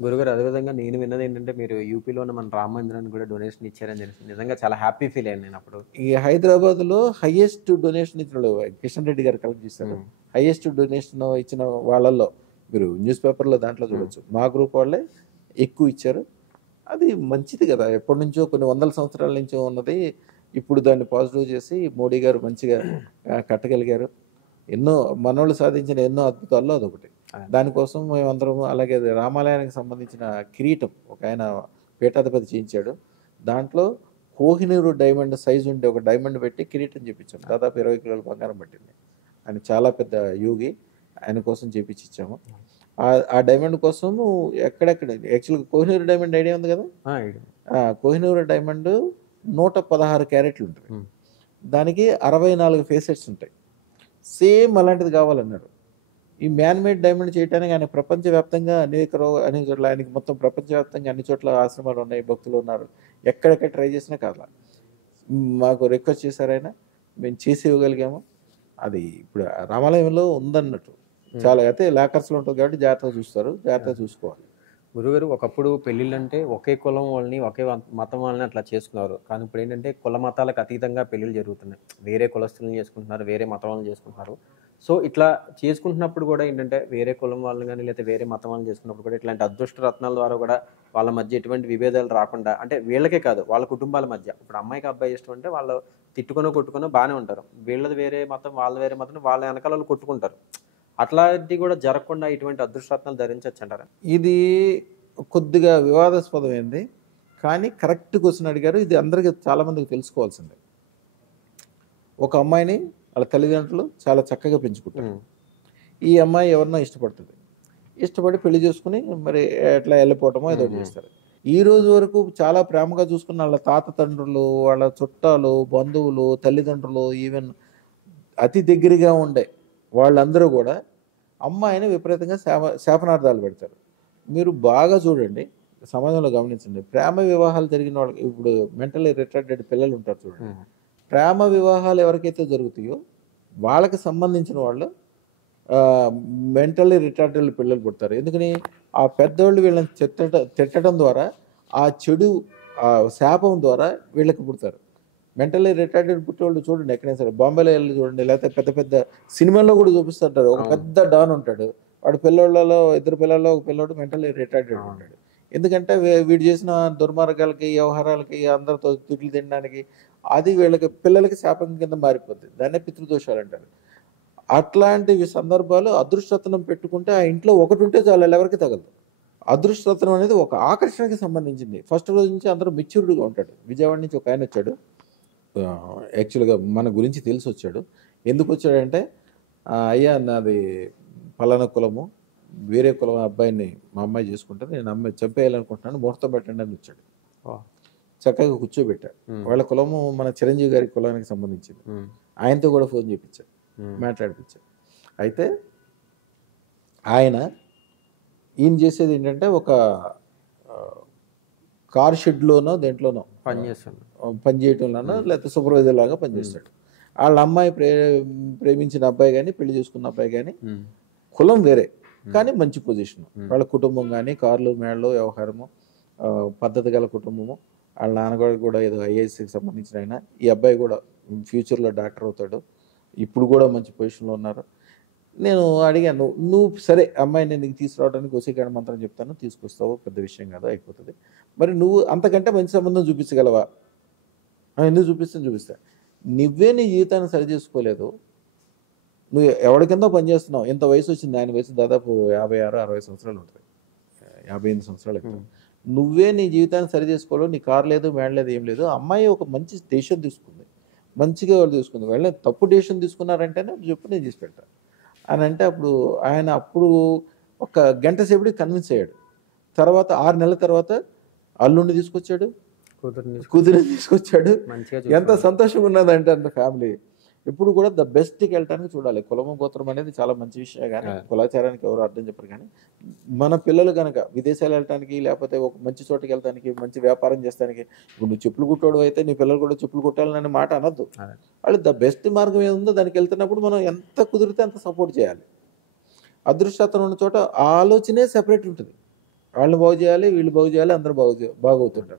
గురుగారు అదేవిధంగా నేను విన్నది ఏంటంటే మీరు యూపీలోనే మన రామ మందిరానికి కూడా డొనేషన్ ఇచ్చారని తెలిసింది. నిజంగా చాలా హ్యాపీ ఫీల్ అయ్యాను నేను అప్పుడు. ఈ హైదరాబాద్లో హైయెస్ట్ డొనేషన్ ఇచ్చిన వాళ్ళు కిషన్ రెడ్డి గారు కలెక్ట్ చేశారు. హ్మ్. హైయెస్ట్ డొనేషన్ ఇచ్చిన వాళ్ళల్లో మీరు న్యూస్ పేపర్లో దాంట్లో చూడొచ్చు. మా గ్రూప్ వాళ్ళే ఎక్కువ ఇచ్చారు. అది మంచిది కదా, ఎప్పటి నుంచో కొన్ని వందల సంవత్సరాల నుంచో ఉన్నది. ఇప్పుడు దాన్ని పాజిటివ్ చేసి మోడీ గారు మంచిగా కట్టగలిగారు. ఎన్నో మనోళ్ళు సాధించిన ఎన్నో అద్భుతాల్లో అదొకటి. దానికోసం మేమందరం అలాగే అది రామాలయానికి సంబంధించిన కిరీటం ఒక ఆయన పీఠాధిపతి చేయించాడు. దాంట్లో కోహినూరు డైమండ్ సైజు ఉండే ఒక డైమండ్ పెట్టి కిరీటం చేయించాం. దాదాపు 20 కిలోల బంగారం పట్టింది. ఆయన చాలా పెద్ద యోగి, ఆయన కోసం చేపించి ఇచ్చాము. ఆ డైమండ్ కోసము ఎక్కడెక్కడ యాక్చువల్గా కోహినూరు డైమండ్ ఐడియా ఉంది కదా. కోహినూరు డైమండ్ 116 క్యారెట్లు ఉంటుంది. దానికి 64 ఫేసెట్స్ ఉంటాయి. సేమ్ అలాంటిది కావాలన్నాడు. ఈ మ్యాన్ మేడ్ డైమండ్ చేయడానికి ఆయన ప్రపంచవ్యాప్తంగా అనేక చోట్ల ఆయనకి మొత్తం ప్రపంచవ్యాప్తంగా అన్ని చోట్ల ఆశ్రమాలు ఉన్నాయి, భక్తులు ఉన్నారు. ఎక్కడెక్కడ ట్రై చేసినా కాదు. మాకు రిక్వెస్ట్ చేశారు ఆయన, మేము చేసి ఇవ్వగలిగాము. అది ఇప్పుడు రామాలయంలో ఉందన్నట్టు చాలా అయితే లాకర్స్లో ఉంటుంది కాబట్టి జాగ్రత్తగా చూస్తారు, జాగ్రత్తగా చూసుకోవాలి. గురుగారు ఒకప్పుడు పెళ్ళిళ్ళంటే ఒకే కులం వాళ్ళని ఒకే మతం వాళ్ళని అట్లా చేసుకున్నారు. కానీ ఇప్పుడు ఏంటంటే కుల మతాలకు అతీతంగా పెళ్ళిళ్ళు జరుగుతున్నాయి. వేరే కులస్తులను చేసుకుంటున్నారు, వేరే మతం వాళ్ళని చేసుకుంటున్నారు. సో ఇట్లా చేసుకుంటున్నప్పుడు కూడా ఏంటంటే వేరే కులం వాళ్ళని కానీ లేకపోతే వేరే మతం వాళ్ళని చేసుకున్నప్పుడు కూడా ఇట్లాంటి అదృష్ట రత్నాల ద్వారా కూడా వాళ్ళ మధ్య ఎటువంటి విభేదాలు రాకుండా, అంటే వీళ్ళకే కాదు వాళ్ళ కుటుంబాల మధ్య, ఇప్పుడు అమ్మాయికి అబ్బాయి ఇష్టం అంటే వాళ్ళు తిట్టుకునో కొట్టుకునో బాగానే ఉంటారు. వీళ్ళది వేరే మతం వాళ్ళది వేరే మతం వాళ్ళ వెనకాల వాళ్ళు కొట్టుకుంటారు. అట్లాంటివి కూడా జరగకుండా ఇటువంటి అదృష్టరత్నాలు ధరించవచ్చు అంటారా? ఇది కొద్దిగా వివాదాస్పదమైంది, కానీ కరెక్ట్ క్వశ్చన్ అడిగారు. ఇది అందరికీ చాలామందికి తెలుసుకోవాల్సిందే. ఒక అమ్మాయిని వాళ్ళ తల్లిదండ్రులు చాలా చక్కగా పెంచుకుంటారు. ఈ అమ్మాయి ఎవరినో ఇష్టపడుతుంది, ఇష్టపడి పెళ్లి చేసుకుని మరి ఎట్లా వెళ్ళిపోవటమో ఏదో చేస్తారు. ఈ రోజు వరకు చాలా ప్రేమగా చూసుకున్న వాళ్ళ తాత తండ్రులు, వాళ్ళ చుట్టాలు, బంధువులు, తల్లిదండ్రులు, ఈవెన్ అతి దగ్గరగా ఉండే వాళ్ళందరూ కూడా అమ్మాయిని విపరీతంగా శాపనార్థాలు పెడతారు. మీరు బాగా చూడండి, సమాజంలో గమనించండి. ప్రేమ వివాహాలు జరిగిన వాళ్ళకి, ఇప్పుడు మెంటల్లీ రిటార్డెడ్ పిల్లలు ఉంటారు చూడండి, ప్రేమ వివాహాలు ఎవరికైతే జరుగుతాయో వాళ్ళకి సంబంధించిన వాళ్ళు మెంటల్లీ రిటార్డెడ్ పిల్లలు పుడతారు. ఎందుకని ఆ పెద్దోళ్ళు వీళ్ళని తిట్టడం ద్వారా, ఆ చెడు శాపం ద్వారా వీళ్ళకి పుడతారు. మెంటల్లీ రిటార్డెడ్ పుట్టేవాళ్ళు చూడండి ఎక్కడైనా సరే, బాంబేలో వెళ్ళి చూడండి, లేకపోతే పెద్ద పెద్ద సినిమాల్లో కూడా చూపిస్తుంటారు. ఒక పెద్ద డాన్ ఉంటాడు, వాడు పిల్లోళ్ళలో ఇద్దరు పిల్లల్లో ఒక పిల్లోడు మెంటల్లీ రిటార్డెడ్ ఉంటాడు. ఎందుకంటే వీడు చేసిన దుర్మార్గాలకి, వ్యవహారాలకి, అందరితో తిట్లు తినడానికి అది వీళ్ళకి పిల్లలకి శాపం కింద మారిపోద్ది. దాన్నే పితృదోషాలు అంటారు. అట్లాంటివి సందర్భాలు అదృష్టరత్నం పెట్టుకుంటే ఆ ఇంట్లో ఒకటి ఉంటే చాలా ఎవరికి తగలదు. అదృష్టరత్నం అనేది ఒక ఆకర్షణకి సంబంధించింది. ఫస్ట్ రోజు నుంచి అందరూ మెచ్యూర్డ్గా ఉంటాడు. విజయవాడ నుంచి ఒక ఆయన వచ్చాడు, యాక్చువల్గా మన గురించి తెలిసి వచ్చాడు. ఎందుకు వచ్చాడంటే, అయ్యా నాది పలానా కులము, వేరే కులం అబ్బాయిని మా అమ్మాయి చేసుకుంటే నేను అమ్మాయి చంపేయాలనుకుంటున్నాను, ముహూర్తం పెట్టండి అని వచ్చాడు. చక్కగా కూర్చోబెట్టాడు. వాళ్ళ కులము మన చిరంజీవి గారి కులానికి సంబంధించింది. ఆయనతో కూడా ఫోన్ చేయించాడు, మాట్లాడిపించాడు. అయితే ఆయన ఈయన చేసేది ఏంటంటే ఒక కార్ షెడ్లోనో దేంట్లోనో పనిచేయటంలోనో లేకపోతే సూపర్వైజర్ లాగా పనిచేస్తాడు. వాళ్ళ అమ్మాయి ప్రేమించిన అబ్బాయి కానీ పెళ్లి చేసుకున్న అబ్బాయి కానీ కులం వేరే, కానీ మంచి పొజిషన్. వాళ్ళ కుటుంబం కానీ కార్లు మేళ్ళు వ్యవహారము, పద్ధతి గల కుటుంబము. వాళ్ళ నాన్నగారు కూడా ఏదో ఐఏఎస్కి సంబంధించిన ఆయన. ఈ అబ్బాయి కూడా ఫ్యూచర్లో డాక్టర్ అవుతాడు, ఇప్పుడు కూడా మంచి పొజిషన్లో ఉన్నారు. నేను అడిగాను, నువ్వు సరే అమ్మాయిని నీకు తీసుకురావడానికి వశీకరణ మంత్రం చెప్తాను, తీసుకొస్తావు, పెద్ద విషయం కాదు, అయిపోతుంది. మరి నువ్వు అంతకంటే మంచి సంబంధం చూపించగలవా? ఎందుకు చూపిస్తా. నువ్వే నీ జీవితాన్ని సరి చేసుకోలేదు, నువ్వు ఎవరి కింద పనిచేస్తున్నావు. ఎంత వయసు వచ్చింది, ఆయన వయసు దాదాపు 56-60 సంవత్సరాలు ఉంటుంది, 58 సంవత్సరాలు ఎక్కువ. నువ్వే నీ జీవితాన్ని సరి చేసుకోలేవు, నీ కారు లేదు, మేడ లేదు, ఏం లేదు. అమ్మాయి ఒక మంచి డెసిషన్ తీసుకుంది, మంచిగా వాళ్ళు తీసుకుంది. వాళ్ళని తప్పు డెసిషన్ తీసుకున్నారంటేనే చెప్పు, నేను చేసి పెడతాను అని అంటే, అప్పుడు ఆయన ఒక గంట సేపటికి కన్విన్స్ అయ్యాడు. తర్వాత 6 నెలల తర్వాత అల్లుడిని తీసుకొచ్చాడు, కూతురిని తీసుకొచ్చాడు. ఎంత సంతోషంగా ఉన్నదంటే అంత ఫ్యామిలీ. ఎప్పుడు కూడా ద బెస్ట్కి వెళ్ళటానికి చూడాలి. కులము గోత్రం అనేది చాలా మంచి విషయం, కానీ కులాచారానికి ఎవరు అర్థం చెప్పరు. కానీ మన పిల్లలు కనుక విదేశాలు వెళ్ళటానికి, లేకపోతే ఒక మంచి చోటుకి వెళ్ళటానికి, మంచి వ్యాపారం చేస్తానికి, ఇప్పుడు నువ్వు చెప్పులు కుట్టోడు అయితే నీ పిల్లలు కూడా చెప్పులు కుట్టాలనే మాట అనొద్దు. వాళ్ళు ద బెస్ట్ మార్గం ఏముందో దానికి వెళ్తున్నప్పుడు మనం ఎంత కుదిరితే అంత సపోర్ట్ చేయాలి. అదృష్టం ఉన్న చోట ఆలోచనే సెపరేట్ ఉంటుంది. వాళ్ళు బాగు చేయాలి, వీళ్ళు బాగు చేయాలి, అందరూ బాగుతుంటారు.